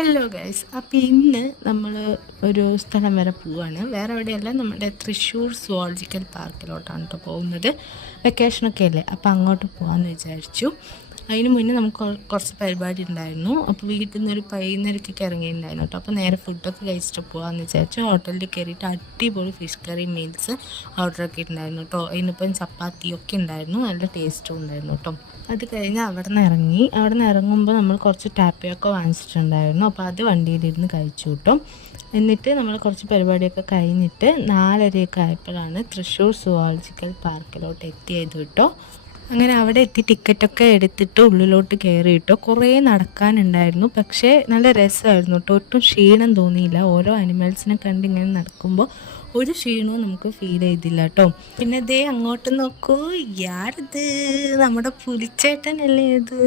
Hello guys, അപ്പോൾ ഇന്ന് നമ്മൾ ഒരു സ്ഥലം വരെ പോവുകയാണ്. വേറെ എവിടെയല്ല, നമ്മുടെ തൃശ്ശൂർ സുവോളജിക്കൽ പാർക്കിലോട്ടാണ് കേട്ടോ പോകുന്നത്. വെക്കേഷനൊക്കെ അല്ലേ, അപ്പോൾ അങ്ങോട്ട് പോകാമെന്ന് വിചാരിച്ചു. അതിന് മുന്നേ നമുക്ക് കുറച്ച് പരിപാടി ഉണ്ടായിരുന്നു. അപ്പോൾ വീട്ടിൽ നിന്നൊരു 11:30 ഇറങ്ങിയിട്ടുണ്ടായിരുന്നു കേട്ടോ. അപ്പോൾ നേരെ ഫുഡൊക്കെ കഴിച്ചിട്ട് പോകാമെന്ന് വിചാരിച്ചു. ഹോട്ടലിൽ കയറിയിട്ട് അടിപൊളി ഫിഷ് കറി മീൽസ് ഓർഡർ ആക്കിയിട്ടുണ്ടായിരുന്നു കേട്ടോ. അതിനിപ്പം ചപ്പാത്തിയൊക്കെ ഉണ്ടായിരുന്നു, നല്ല ടേസ്റ്റും ഉണ്ടായിരുന്നു കേട്ടോ. അത് കഴിഞ്ഞ് അവിടെ നിന്ന് ഇറങ്ങുമ്പോൾ നമ്മൾ കുറച്ച് ടാപ്പിയൊക്കെ വാങ്ങിച്ചിട്ടുണ്ടായിരുന്നു. അപ്പോൾ അത് വണ്ടിയിലിരുന്ന് കഴിച്ചു കിട്ടും. എന്നിട്ട് നമ്മൾ കുറച്ച് പരിപാടിയൊക്കെ കഴിഞ്ഞിട്ട് 4:30 ആയപ്പോഴാണ് തൃശ്ശൂർ സുവോളജിക്കൽ പാർക്കിലോട്ട് എത്തിയത് കേട്ടോ. അങ്ങനെ അവിടെ എത്തി ടിക്കറ്റൊക്കെ എടുത്തിട്ട് ഉള്ളിലോട്ട് കയറി കേട്ടോ. കുറേ നടക്കാനുണ്ടായിരുന്നു, പക്ഷേ നല്ല രസമായിരുന്നു കേട്ടോ. ഒട്ടും ക്ഷീണം തോന്നിയില്ല. ഓരോ അനിമൽസിനെ കണ്ട് ഇങ്ങനെ നടക്കുമ്പോൾ ഒരു ക്ഷീണവും നമുക്ക് ഫീൽ ചെയ്തില്ല കേട്ടോ. പിന്നെ ദേ അങ്ങോട്ട് നോക്കൂ, യാരത് നമ്മുടെ പുലിച്ചേട്ടനല്ലേ ഇത്.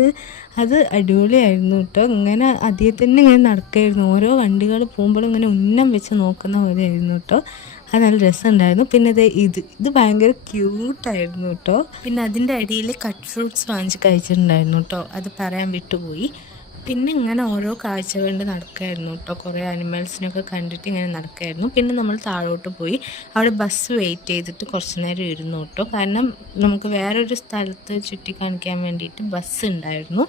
അത് അടിപൊളിയായിരുന്നു കേട്ടോ. ഇങ്ങനെ അദ്ദേഹത്തിന് ഇങ്ങനെ നടക്കായിരുന്നു. ഓരോ വണ്ടികൾ പോകുമ്പോഴും ഇങ്ങനെ ഉന്നം വെച്ച് നോക്കുന്ന പോലെയായിരുന്നു കേട്ടോ. അത് നല്ല രസമുണ്ടായിരുന്നു. പിന്നെ ഇത് ഭയങ്കര ക്യൂട്ടായിരുന്നു കേട്ടോ. പിന്നെ അതിൻ്റെ അടിയിൽ കട്ട് ഫ്രൂട്ട്സ് വാങ്ങിച്ച് കഴിച്ചിട്ടുണ്ടായിരുന്നു കേട്ടോ. അത് പറയാൻ വിട്ടുപോയി. പിന്നെ ഇങ്ങനെ ഓരോ കാഴ്ച കണ്ട് നടക്കായിരുന്നു കേട്ടോ. കുറേ അനിമൽസിനൊക്കെ കണ്ടിട്ട് ഇങ്ങനെ നടക്കായിരുന്നു. പിന്നെ നമ്മൾ താഴോട്ട് പോയി അവിടെ ബസ് വെയിറ്റ് ചെയ്തിട്ട് കുറച്ച് നേരം ഇരുന്നു കേട്ടോ. കാരണം നമുക്ക് വേറൊരു സ്ഥലത്ത് ചുറ്റി കാണിക്കാൻ വേണ്ടിയിട്ട് ബസ് ഉണ്ടായിരുന്നു.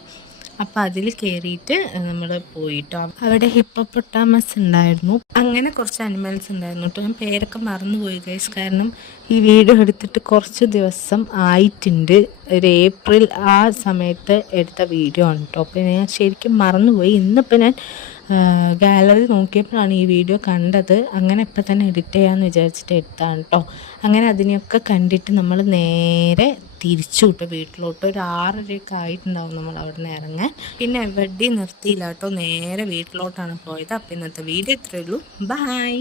അപ്പോൾ അതിൽ കയറിയിട്ട് നമ്മൾ പോയിട്ടോ. അവിടെ ഹിപ്പോപ്പൊട്ടാമസ് ഉണ്ടായിരുന്നു, അങ്ങനെ കുറച്ച് അനിമൽസ് ഉണ്ടായിരുന്നു കേട്ടോ. ഞാൻ പേരൊക്കെ മറന്നുപോയി ഗൈസ്, കാരണം ഈ വീഡിയോ എടുത്തിട്ട് കുറച്ച് ദിവസം ആയിട്ടുണ്ട്. ഒരു ഏപ്രിൽ ആ സമയത്ത് എടുത്ത വീഡിയോ ആണ് കേട്ടോ. അപ്പോൾ ഞാൻ ശരിക്കും മറന്നുപോയി. ഇന്നിപ്പോൾ ഞാൻ ഗാലറി നോക്കിയപ്പോഴാണ് ഈ വീഡിയോ കണ്ടത്. അങ്ങനെ ഇപ്പം തന്നെ എഡിറ്റ് ചെയ്യാമെന്ന് വിചാരിച്ചിട്ട് എടുത്താണ് കേട്ടോ. അങ്ങനെ അതിനെയൊക്കെ കണ്ടിട്ട് നമ്മൾ നേരെ തിരിച്ചു വിട്ടു വീട്ടിലോട്ട്. ഒരു 6:30 ആയിട്ടുണ്ടാവും നമ്മൾ അവിടെ നിന്ന് ഇറങ്ങാൻ. പിന്നെ എവിടെയും നിർത്തിയില്ല കേട്ടോ, നേരെ വീട്ടിലോട്ടാണ് പോയത്. അപ്പോൾ ഇന്നത്തെ വീഡിയോ ഇത്രയേ ഉള്ളൂ. ബൈ.